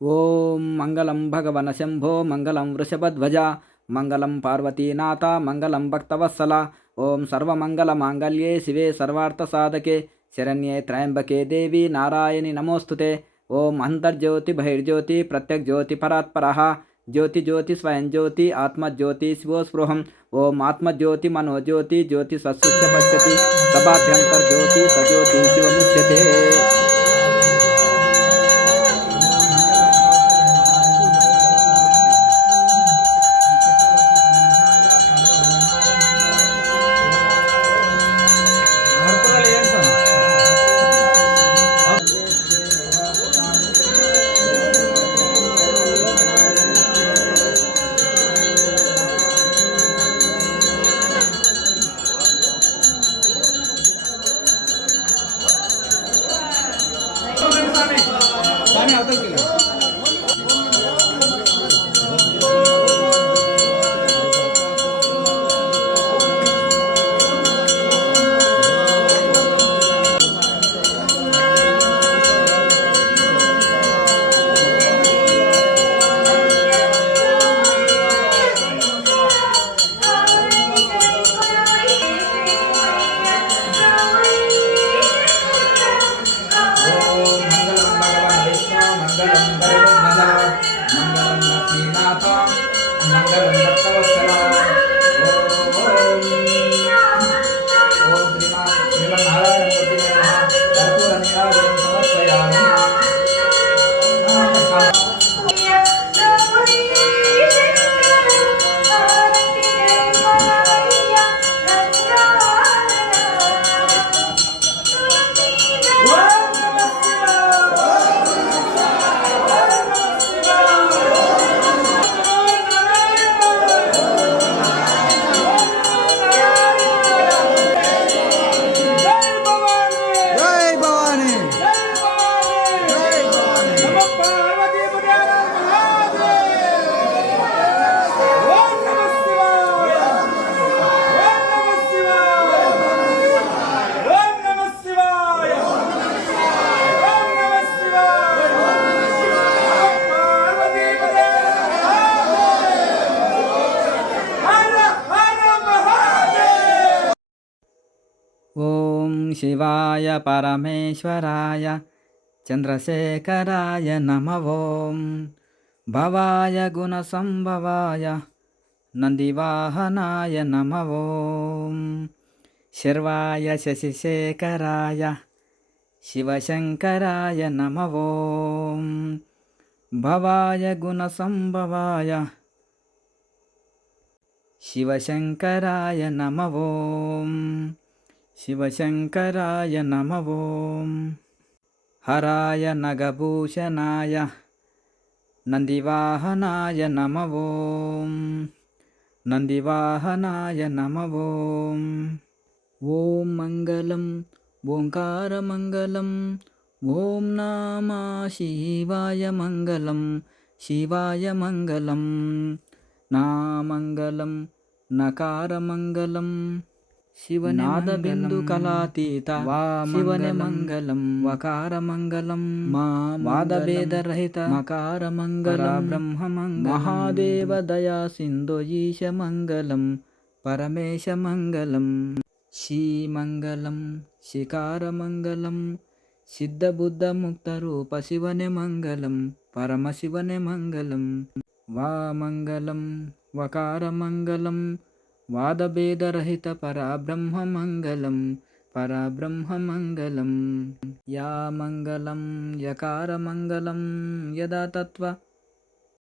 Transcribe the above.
ఓం మంగళం భగవన శంభో మంగళం వృషభధ్వజ మంగళం పార్వతీనాథ మంగళం భక్తవత్సల. ఓం సర్వమంగళమాంగళ్యే శివే సర్వార్థసాధకే శరణ్యే త్రయంబకే దేవి నారాయణి నమోస్తుతే. ఓం అంతర్జ్యోతి బహిర్జ్యోతి ప్రత్యగ్జ్యోతి పరాత్పరః జ్యోతి జ్యోతి స్వయం జ్యోతి ఆత్మజ్యోతి శివోస్పృహం. ఓం ఆత్మజ్యోతి మనోజ్యోతి జ్యోతి సత్సుఖ్య పశ్యతి సభాభ్యంతర్జ్యోతి సజ్యోతి శివముచ్యతే. మంగళం భక్తవత్సల. ఓం శ్రీమన్నారాయణమూర్తి నమః. కర్పూర నీరాజనం సమర్పయామి. ఓం శివాయ పరమేశ్వరాయ చంద్రశేఖరాయ నమః. ఓం భవాయ గుణసంభవాయ నందివాహనాయ నమః. ఓం శర్వాయ శశిశేఖరాయ శివశంకరాయ నమః. ఓం భవాయ గుణసంభవాయ శివశంకరాయ నమః. ఓం శివశంకరాయ నమః. ఓం హరాయ నగభూషణాయ నందివాహనాయ నమః. ఓం నందివాహనాయ నమః. ఓం ఓం మంగళం ఓంకారమంగళం. ఓం నమః శివాయ మంగళం శివాయ మంగళం. నామంగళం నకారమంగళం శివనాదబిందు కళాతీత శివనే మంగళం. వకారమంగళం వాదభేదరహిత మకారమంగళం. బ్రహ్మమంగళం మహాదేవ దయా సింధు ఈశ మంగళం పరమేశ మంగళం. శ్రీమంగళం శికారమంగళం సిద్ధబుద్ధ ముక్తరూప శివనే మంగళం పరమశివనే మంగళం. వామంగళం వకారమంగళం వాదభేదరహిత పరబ్రహ్మమంగళం పరబ్రహ్మమంగళం. యా మంగళం యకారమంగళం యదా తత్వ